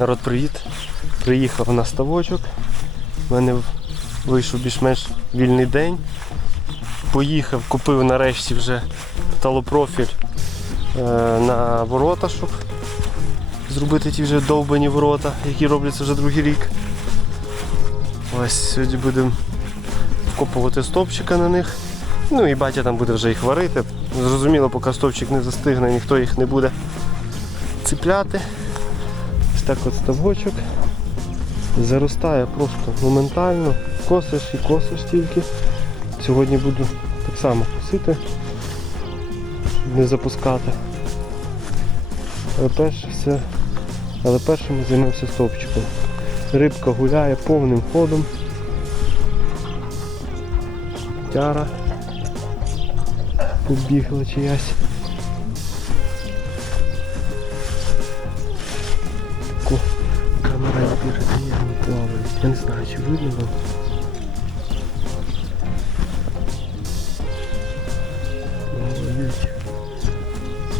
Народ, привіт! Приїхав на ставочок. У мене вийшов більш-менш вільний день. Поїхав, купив нарешті вже талопрофіль е, на ворота, щоб зробити ті вже довбані ворота, які робляться вже другий рік. Ось сьогодні будемо вкопувати стовпчика на них. Ну і батя там буде вже їх варити. Зрозуміло, поки стовпчик не застигне, ніхто їх не буде цепляти. Так от ставочок. Заростає просто моментально. Косиш і косиш тільки. Сьогодні буду так само косити, не запускати. Але перше все. Але першим займемося стовпчиком. Рибка гуляє повним ходом. Тяра. Побігла чиясь. Ой,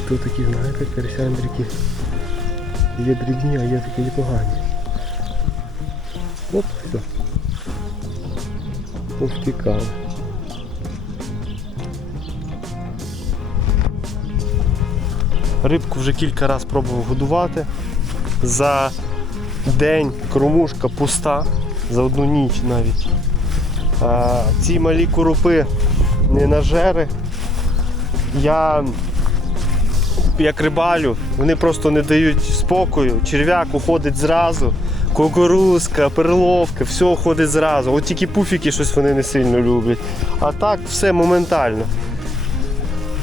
Тут такі, знаєте, персяндрики. Є дрібні, а є такі непогані. Оп, все. Повтікали. Рибку вже кілька разів пробував годувати. За день кормушка пуста, за одну ніч навіть. Ці малі коропи не нажери. Я як рибалю, вони просто не дають спокою. Черв'як уходить зразу, кукурузка, перловка, все уходить зразу. От тільки пуфіки щось вони не сильно люблять. А так все моментально.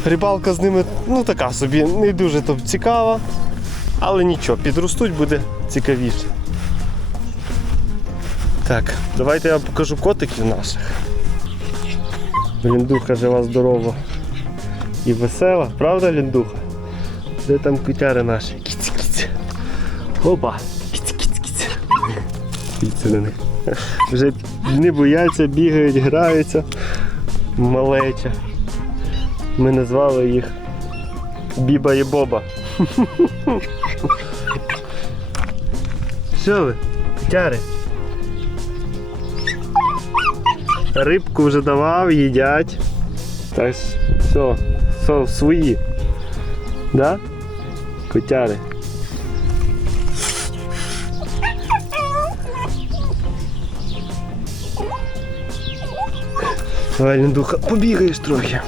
Рибалка з ними ну така собі, не дуже цікава, але нічого, підростуть буде цікавіше. Так, давайте я вам покажу котиків наших. Ліндуха жива здорова і весела, правда, Ліндуха? Де там котяри наші? Кіць, кіць. Опа! Кіць, кіць, кіць. Кіць на них. Вже не бояться, бігають, граються. Малеча. Ми назвали їх Біба і Боба. Що ви? Котяри? Рибку вже давав, їдять. Так, все, все, свої. Да? Котяри. Давай, Ліндуха, побігаєш трохи.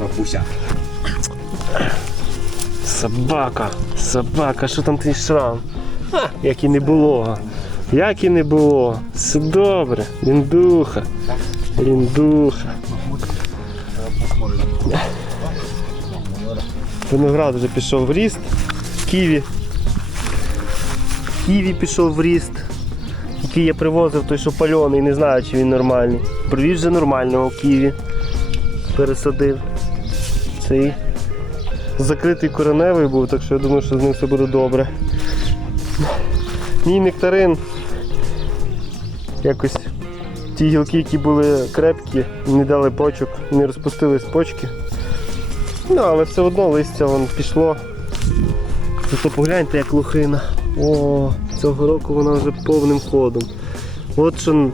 Бабуся. Собака, собака, що там твій шрам? А, як і не було. Як і не було. Все добре. Ліндуха. Ліндуха. Виноград вже пішов в ріст. Ківі. Ківі пішов в ріст. Який я привозив, той що пальоний, не знаю, чи він нормальний. Привіз вже нормального ківі. Пересадив. Цей закритий кореневий був, так що я думаю, що з ним все буде добре. Мій нектарин якось ті гілки, які були крепкі, не дали почок, не розпустились почки. Ну, але все одно листя вон пішло. Зато погляньте, як лохина. О, цього року вона вже повним ходом. От що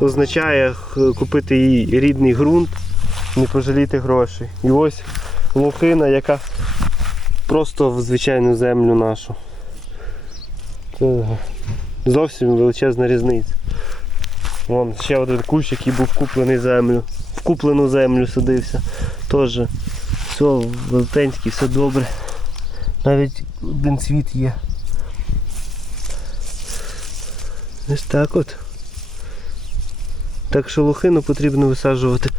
означає купити їй рідний ґрунт, не пожаліти грошей. І ось лохина, яка просто в звичайну землю нашу. Це зовсім величезна різниця. Вон ще один кущ, який був куплений землю. В куплену землю садився. Теж все велетенський, все добре. Навіть один цвіт є. Ось так от. Так що лохину потрібно висаджувати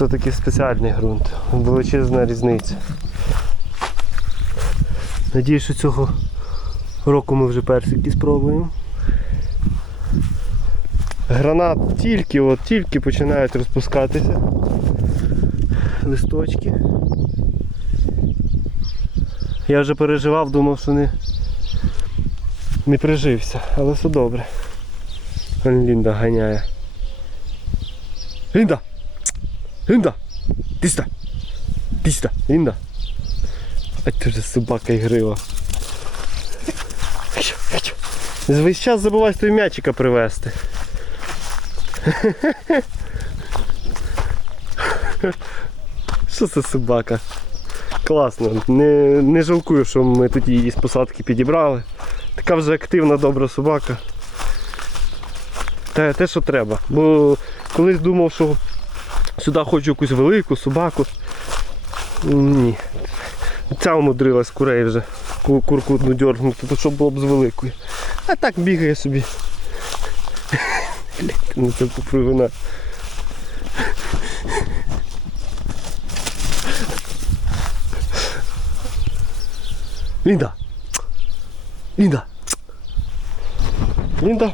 все-таки спеціальний ґрунт. Величезна різниця. Надіюсь, що цього року ми вже персики спробуємо. Гранат тільки, от тільки починають розпускатися. Листочки. Я вже переживав, думав, що не, не прижився, але все добре. Лінда ганяє. Лінда! Лінда! Ти сюди! Ти сюди! Лінда! А ти вже собака ігрива. Весь час забувай той м'ячика привезти. Що це собака? Класно. Не, не жалкую, що ми тут її з посадки підібрали. Така вже активна, добра собака. Те, те, що треба. Бо колись думав, що сюди хочу якусь велику собаку. Ні. Ця умудрилась курей вже. Курку одну дергнути, то що було б з великою. А так бігає собі. На це попригуна. Лінда! Лінда! Лінда!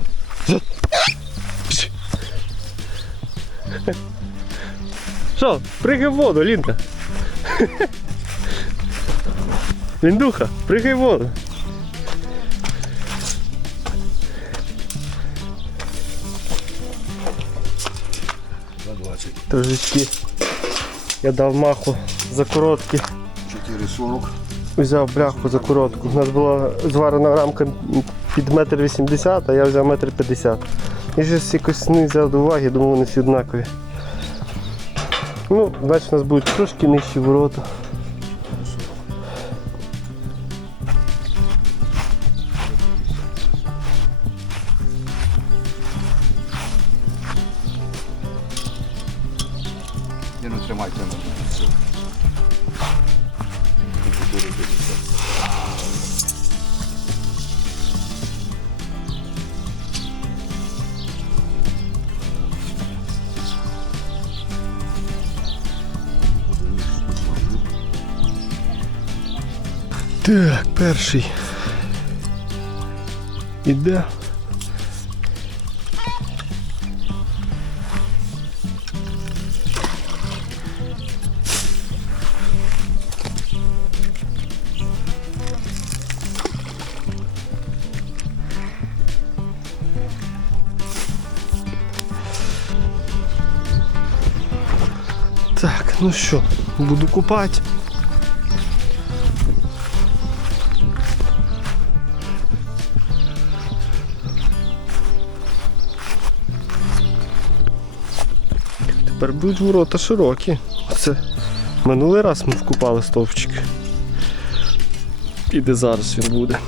Що, пригай в воду, Лінда! Ліндуха, пригай в воду! За 20. Трошечки я дав маху за короткі. 4,40. Взяв бляху за коротку. У нас була зварена рамка під метр вісімдесят, а я взяв метр п'ятдесят. І щось якось не взяв до уваги, думав, вони всі однакові. Ну, значить у нас будуть трошки нижчі ворота. Так, перший. Іде. Так, ну що, буду купати. Будуть ворота широкі. Оце минулий раз ми вкупали стовпчик. І де зараз він буде.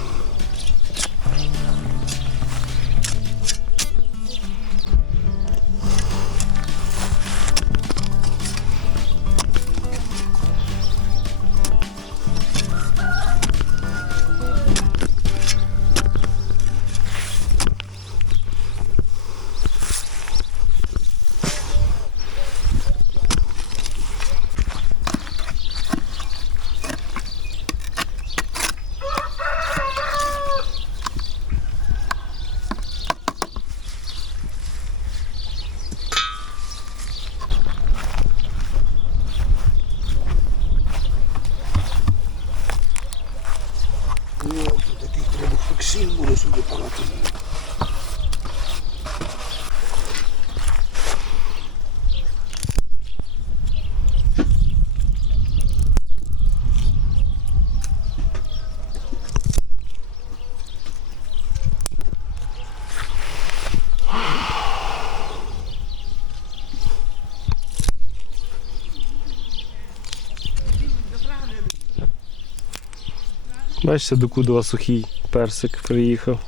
Бачите, до Кудова сухий персик приїхав.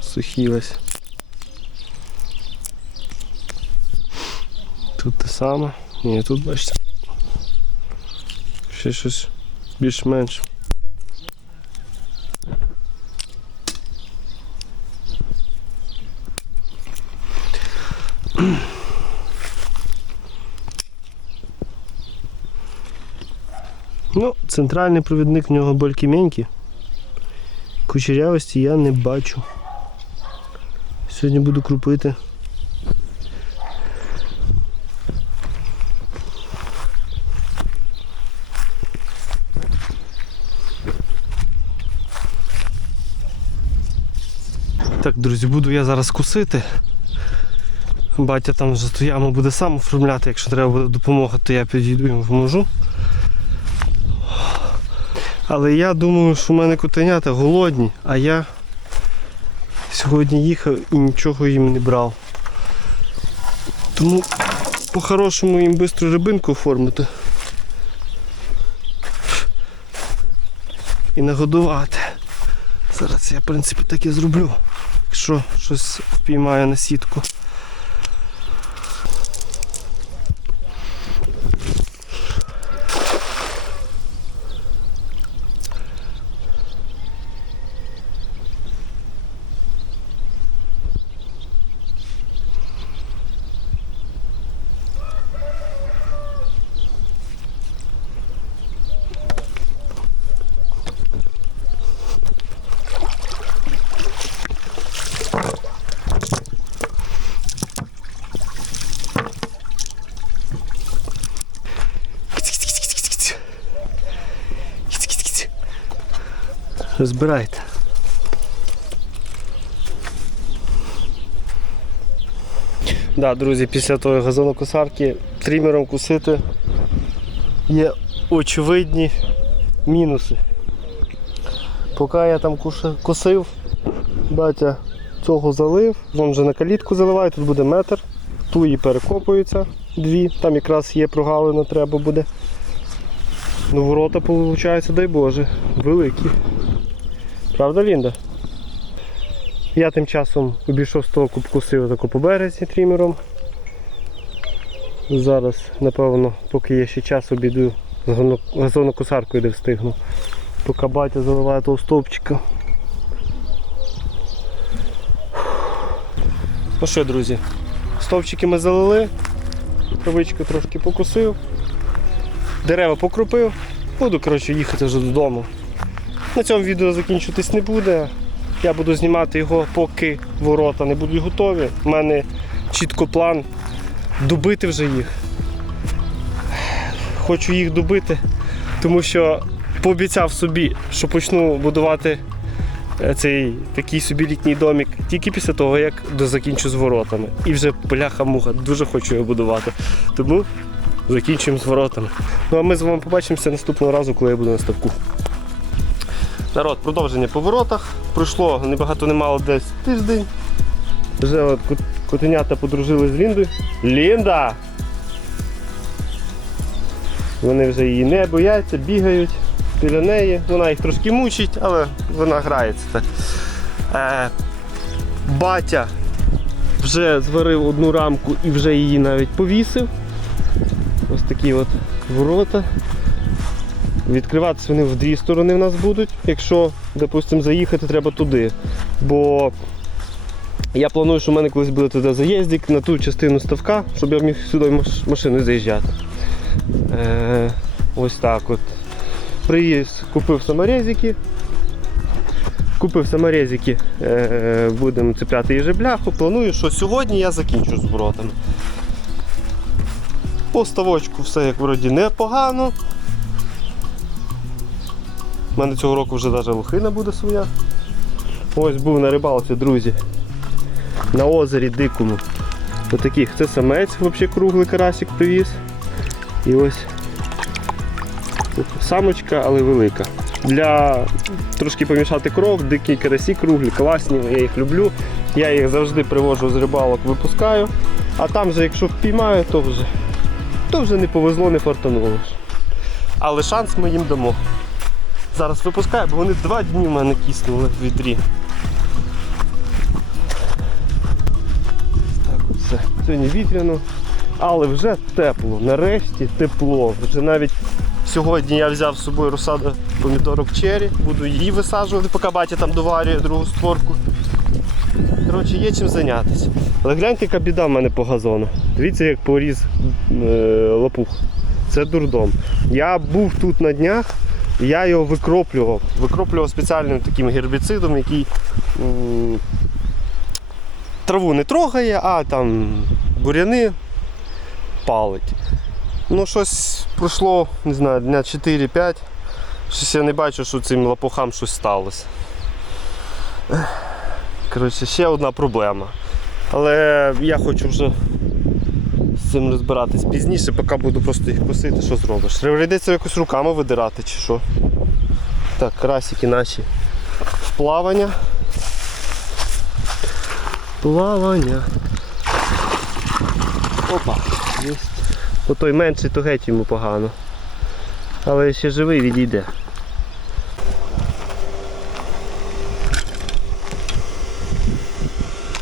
Сухий весь. Тут те саме. Ні, тут бачите. Ще щось більш-менш. Ну, Центральний провідник в нього болькіменький. Кучерявості я не бачу. Сьогодні буду крупити. Так, друзі, буду я зараз кусити. Батя там вже ту яму буде сам оформляти, якщо треба буде допомога, то я підійду йому поможу. Але я думаю, що в мене котенята голодні, а я сьогодні їхав і нічого їм не брав. Тому по-хорошому їм швидко рибинку оформити. І нагодувати. Зараз я, в принципі, так і зроблю. Якщо щось впіймаю на сітку. Розбирайте. Да, друзі, після тої газонокосарки трімером кусити є очевидні мінуси. Поки я там косив, батя цього залив, вон вже на калітку заливає, тут буде метр, ту і перекопуються дві, там якраз є прогалина, треба буде. Ну, ворота, виходить, дай Боже, великі. Правда, Лінда? Я тим часом обійшов столку, обкусив таку по березі трімером. Зараз, напевно, поки є ще час, обійду з газоно- газонокосаркою, де встигну. Поки батя заливає того стовпчика. Ну що, друзі, стовпчики ми залили, травичку трошки покусив, дерева покропив, буду коротше, їхати вже додому. На цьому відео закінчуватись не буде. Я буду знімати його, поки ворота не будуть готові. У мене чітко план добити вже їх. Хочу їх добити, тому що пообіцяв собі, що почну будувати е, цей такий собі літній домик тільки після того, як дозакінчу з воротами. І вже бляха-муха, дуже хочу його будувати. Тому закінчуємо з воротами. Ну а ми з вами побачимося наступного разу, коли я буду на ставку. Народ, продовження по воротах. Пройшло не багато не мало десь тиждень. Вже от котенята подружили з Ліндою. Лінда! Вони вже її не бояться, бігають біля неї. Вона їх трошки мучить, але вона грається так. Е, батя вже зварив одну рамку і вже її навіть повісив. Ось такі от ворота. Відкриватися вони в дві сторони в нас будуть. Якщо, допустимо, заїхати треба туди. Бо я планую, що в мене колись буде туди заїздик на ту частину ставка, щоб я міг сюди маш- машиною заїжджати. Е, ось так от. Приїзд, купив саморезики. Купив саморезики, е, будемо цепляти їжі бляху. Планую, що сьогодні я закінчу з воротами. По ставочку все як вроді непогано. У мене цього року вже навіть лохина буде своя. Ось був на рибалці, друзі. На озері дикому. Отаких. Це самець взагалі круглий карасик привіз. І ось самочка, але велика. Для трошки помішати кров, дикі карасі круглі, класні, я їх люблю. Я їх завжди привожу з рибалок, випускаю. А там вже якщо впіймаю, то вже, то вже не повезло, не фартануло. Але шанс ми їм дамо. Зараз випускаю, бо вони два дні в мене киснули в відрі. Так все. Сьогодні вітряно, але вже тепло. Нарешті тепло. Вже навіть сьогодні я взяв з собою розсаду помідорок чері, буду її висаджувати, поки батя там доварює другу створку. Коротше, є чим зайнятися. Але гляньте, яка біда в мене по газону. Дивіться, як поріз е, лопух. Це дурдом. Я був тут на днях, я його викроплював. Викроплював спеціальним таким гербіцидом, який траву не трогає, а там буряни палить. Ну, щось пройшло, не знаю, дня 4-5. Щось я не бачу, що цим лопухам щось сталося. Коротше, ще одна проблема. Але я хочу вже цим розбиратись пізніше, поки буду просто їх косити, що зробиш. Треба якось руками видирати чи що. Так, красики наші плавання. Плавання. Опа, є. Той менший, то геть йому погано. Але ще живий відійде.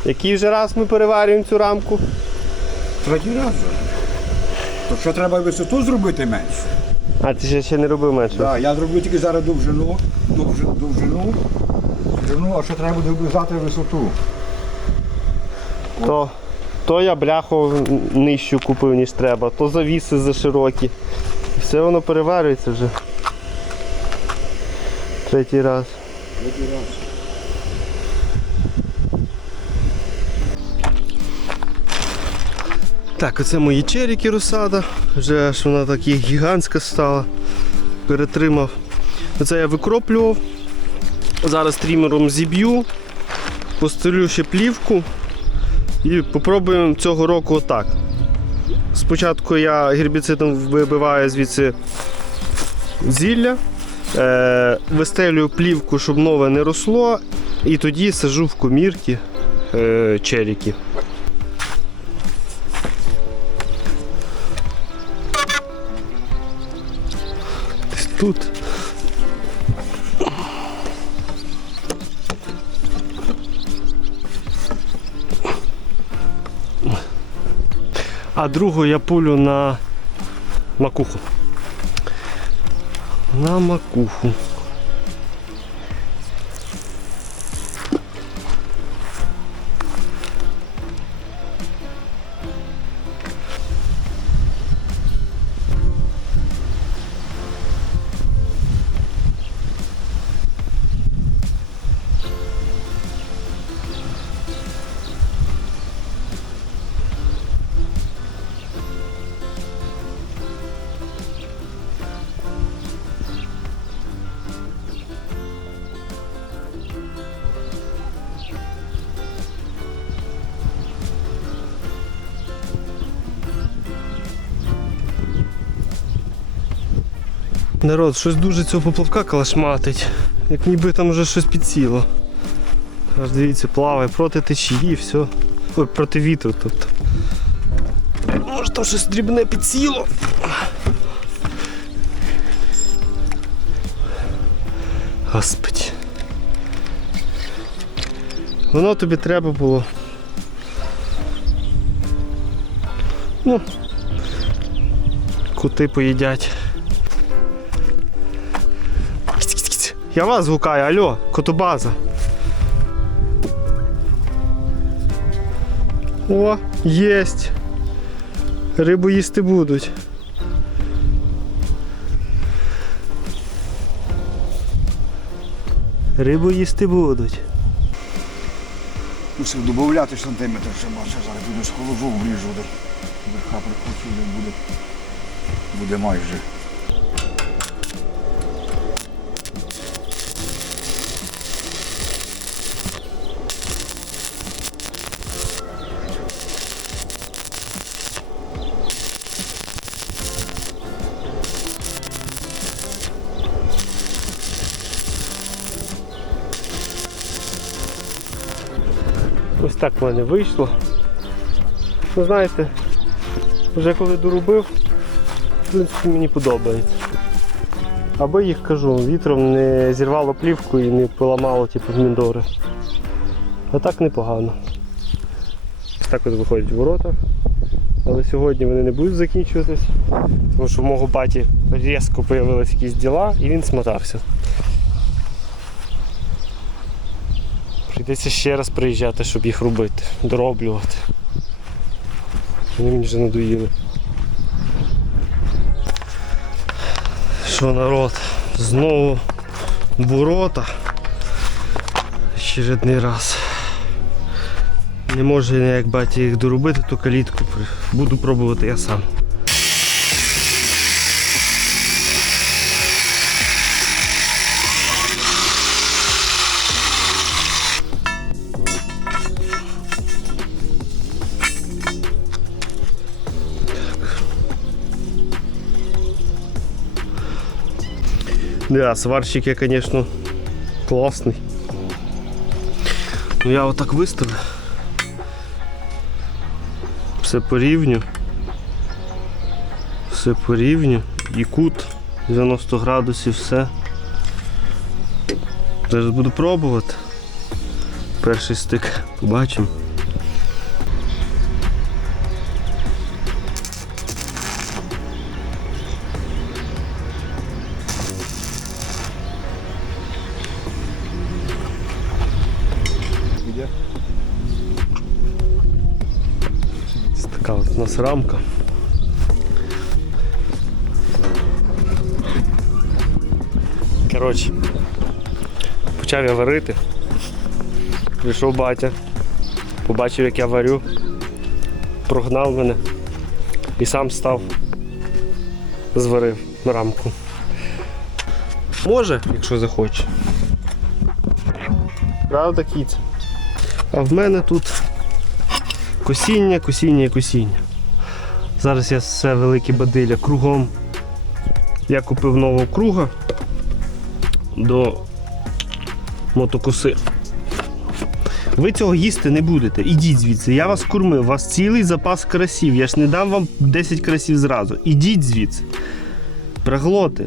Який вже раз ми переварюємо цю рамку? Третій раз вже. То що треба висоту зробити менше? А ти ще, ще не робив менше? Так, я зроблю тільки зараз довжину, довжину, довжину, довжину, а що треба буде вирізати висоту. То, то я бляху нижчу купив, ніж треба, то завіси заширокі. І все воно переварюється вже. Третій раз. Третій раз. Так, оце мої черіки розсада. Вже аж вона така гігантська стала. Перетримав. Оце я викроплював. Зараз трімером зіб'ю, постелю ще плівку і попробуємо цього року отак. Спочатку я гербіцидом вибиваю звідси зілля, е, вистелюю плівку, щоб нове не росло, і тоді сажу в комірки е, черіки. Тут. А другу я пулю на макуху. На макуху. Народ, щось дуже цього поплавка калашматить. Як ніби там вже щось підсіло. Аж дивіться, плаває проти течії, все. Ой, проти вітру, тобто. Може там щось дрібне підсіло. Господи. Воно тобі треба було. Ну, кути поїдять. Я вас гукаю, алло, котобаза. О, єсть. Рибу їсти будуть. Рибу їсти будуть. Мусив додати сантиметр, ще бачу, зараз буду з холоджу вріжу. Верха прихочу, буде. Буде майже. В мене вийшло. Ну, знаєте, вже коли доробив, в принципі, мені подобається. Аби їх кажу, вітром не зірвало плівку і не поламало типу, міндори. А так непогано. Так от виходять ворота. Але сьогодні вони не будуть закінчуватись, тому що в мого баті різко з'явилися якісь діла і він смотався. Прийдеться ще раз приїжджати, щоб їх робити, дороблювати. Вони мені вже надоїли. Що народ? Знову ворота. Очередний раз. Не можу я як батя їх доробити, то калітку буду пробувати я сам. Да, сварщик я, звісно, класний. Ну я отак виставив. Все по рівню. Все по рівню. І кут 90 градусів, все. Зараз буду пробувати. Перший стик. Побачимо. Нас рамка. Коротше, почав я варити. Прийшов батя, побачив, як я варю, прогнав мене і сам став, зварив рамку. Може, якщо захоче. Правда, кіць? А в мене тут косіння, косіння і косіння. Зараз я все велике бадилля кругом. Я купив нового круга до мотокоси. Ви цього їсти не будете. Ідіть звідси. Я вас кормив, у вас цілий запас красів. Я ж не дам вам 10 красів зразу. Ідіть звідси. Проглоти.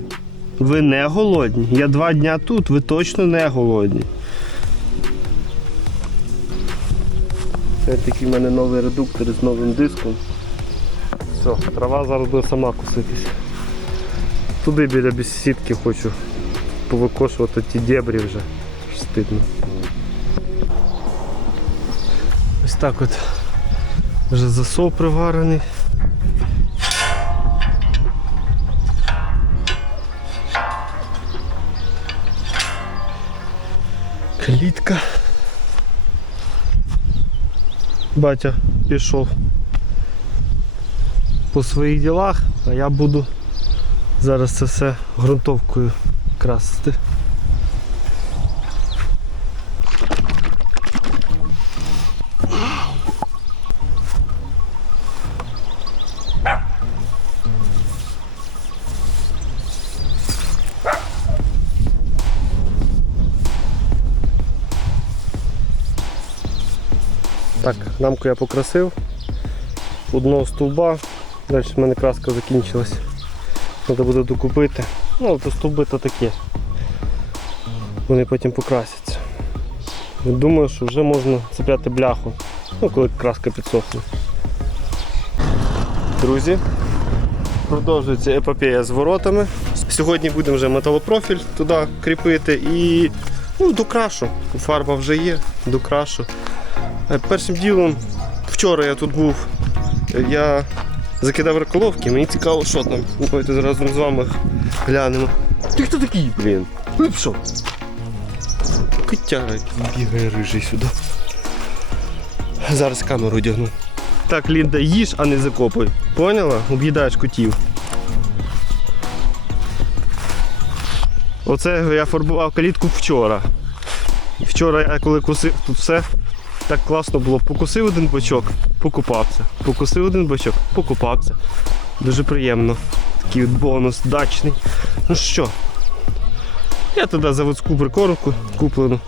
Ви не голодні. Я два дня тут, ви точно не голодні. Це такий в мене новий редуктор з новим диском. Все, трава зараз буде сама коситися. Туди біля бесідки хочу повикошувати ті дебрі вже. Аж Стидно. Ось так от вже засов приварений. Клітка. Батя пішов по своїх ділах, а я буду зараз це все ґрунтовкою красити. Так, рамку я покрасив. Одного стовба, далі в мене краска закінчилась. Треба буде докупити. Ну, то стовби то таке. Вони потім покрасяться. Думаю, що вже можна цепляти бляху, ну, коли краска підсохне. Друзі, продовжується епопея з воротами. Сьогодні будемо вже металопрофіль туди кріпити і ну, докрашу. Фарба вже є, докрашу. Е, Першим ділом, вчора я тут був, е, я закидав реколовки, мені цікаво, що там. Давайте разом з вами глянемо. Ти хто такий, блін? Що? Котяра який бігає рижий сюди. Зараз камеру одягну. Так, Лінда, їж, а не закопуй. Поняла? Об'їдаєш котів. Оце я фарбував калітку вчора. Вчора я коли косив тут все, так класно було. Покусив один бочок, покупався. Покусив один бочок, покупався. Дуже приємно. Такий от бонус дачний. Ну що, я туди заводську прикормку куплену.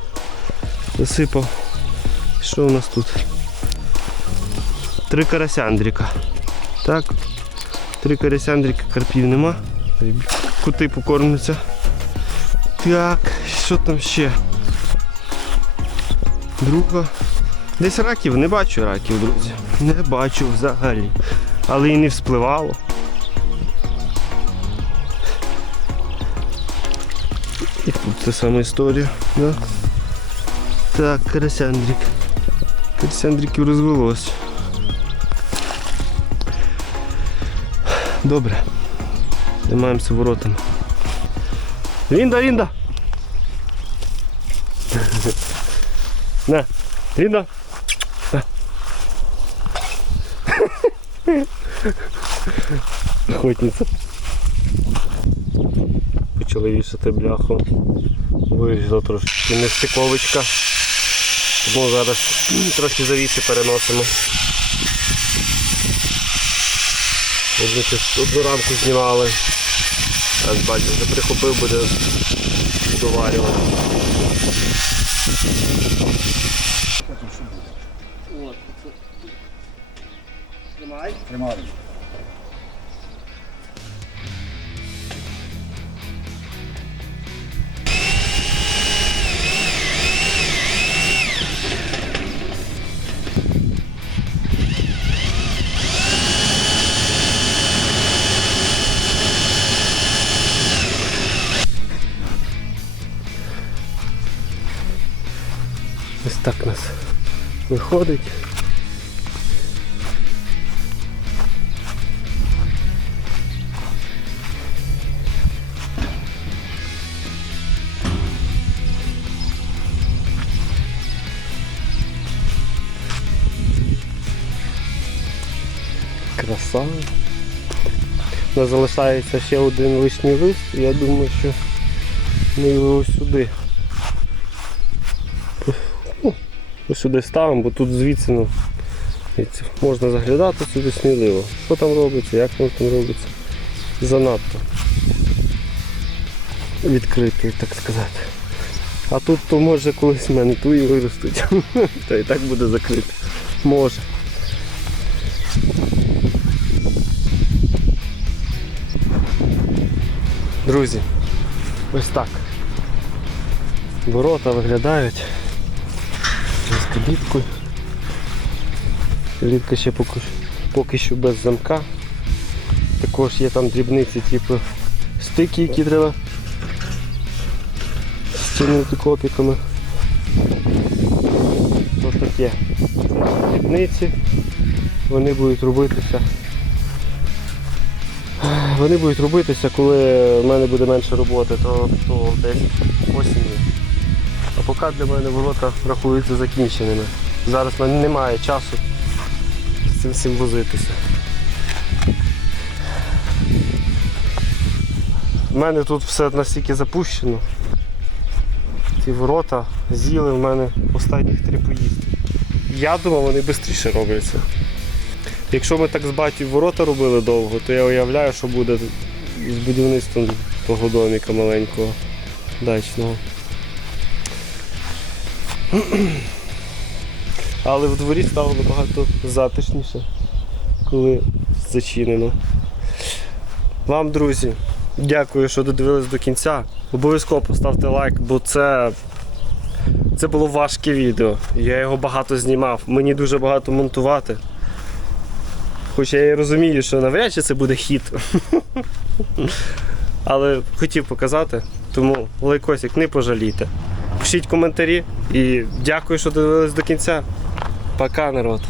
Засипав. Що у нас тут? Три карасяндріка. Так. Три карасяндріка, карпів нема. Кути покормляться. Так, що там ще? Друга. Десь раків, не бачу раків, друзі. Не бачу взагалі. Але і не вспливало. І тут та сама історія. Да? Так, карасяндрик. Карасяндриків розвелось. Добре. Займаємося воротами. Лінда, Лінда! На, Лінда! Охотниця. Почали вішати бляху. Вийшла трошки нестиковочка. Тому зараз трохи завіси переносимо. Одну, одну рамку знімали. Аж бачу, вже прихопив, буде доварювати. Тримай. Тримаю. Ось так нас виходить. Нас залишається ще один лишній лист, і я думаю, що ми його сюди Ось сюди ставимо, бо тут звідси ну, можна заглядати сюди сміливо. Що там робиться, як воно там робиться. Занадто відкритий, так сказати. А тут то може колись мене туї виростуть. Та і так буде закрито. Може. Друзі, ось так. Ворота виглядають з каліткою. Калітка ще поки, поки що без замка. Також є там дрібниці, типу стики, які треба стягнути копіками. Ось таке. Дрібниці. Вони будуть робитися. Вони будуть робитися, коли в мене буде менше роботи, то, то десь осінню. А поки для мене ворота рахуються закінченими. Зараз немає часу з цим всім возитися. У мене тут все настільки запущено. Ці ворота з'їли в мене останніх три поїздки. Я думав, вони швидше робляться. Якщо ми так з батьків ворота робили довго, то я уявляю, що буде з будівництвом того доміка маленького дачного. Але в дворі стало набагато затишніше, коли зачинено. Вам, друзі, дякую, що додивились до кінця. Обов'язково поставте лайк, бо це, це було важке відео. Я його багато знімав. Мені дуже багато монтувати. Хоча я і розумію, що навряд чи це буде хіт. Але хотів показати, тому лайкосик не пожалійте. Пишіть коментарі і дякую, що дивились до кінця. Пока, народ.